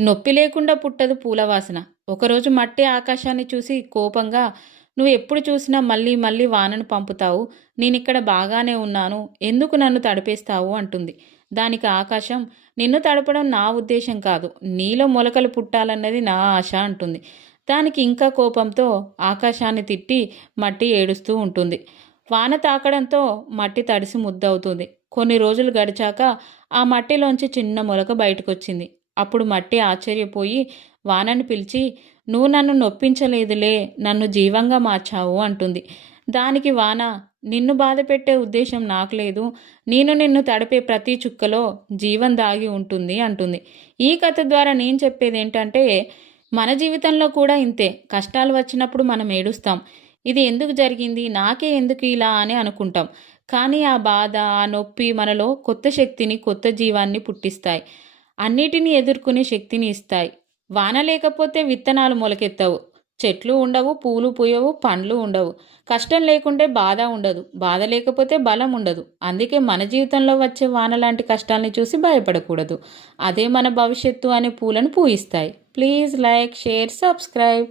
నొప్పి లేకుండా పుట్టదు పూలవాసన. ఒకరోజు మట్టి ఆకాశాన్ని చూసి కోపంగా, "నువ్వెప్పుడు చూసినా మళ్ళీ మళ్ళీ వానను పంపుతావు. నేనిక్కడ బాగానే ఉన్నాను. ఎందుకు నన్ను తడిపేస్తావు?" అంటుంది. దానికి ఆకాశం, "నిన్ను తడపడం నా ఉద్దేశం కాదు. నీలో మొలకలు పుట్టాలన్నది నా ఆశ" అంటుంది. దానికి ఇంకా కోపంతో ఆకాశాన్ని తిట్టి మట్టి ఏడుస్తూ ఉంటుంది. వాన తాకడంతో మట్టి తడిసి ముద్దవుతుంది. కొన్ని రోజులు గడిచాక ఆ మట్టిలోంచి చిన్న మొలక బయటకొచ్చింది. అప్పుడు మట్టి ఆశ్చర్యపోయి వానని పిలిచి, "నువ్వు నన్ను నొప్పించలేదులే, నన్ను జీవంగా మార్చావు" అంటుంది. దానికి వాన, "నిన్ను బాధపెట్టే ఉద్దేశం నాకు లేదు. నేను నిన్ను తడిపే ప్రతి చుక్కలో జీవం దాగి ఉంటుంది" అంటుంది. ఈ కథ ద్వారా నేను చెప్పేదేంటంటే, మన జీవితంలో కూడా ఇంతే. కష్టాలు వచ్చినప్పుడు మనం ఏడుస్తాం. ఇది ఎందుకు జరిగింది? నాకే ఎందుకు ఇలా అని అనుకుంటాం. కానీ ఆ బాధ, ఆ నొప్పి మనలో కొత్త శక్తిని, కొత్త జీవాన్ని పుట్టిస్తాయి. అన్నిటిని ఎదుర్కొనే శక్తిని ఇస్తాయి. వాన లేకపోతే విత్తనాలు మొలకెత్తవు. చెట్లు ఉండవు, పూలు పూయవు, పండ్లు ఉండవు. కష్టం లేకుంటే బాధ ఉండదు. బాధ లేకపోతే బలం ఉండదు. అందుకే మన జీవితంలో వచ్చే వాన లాంటి కష్టాల్ని చూసి భయపడకూడదు. అదే మన భవిష్యత్తు అనే పూలను పూయిస్తాయి. Please like, share, subscribe.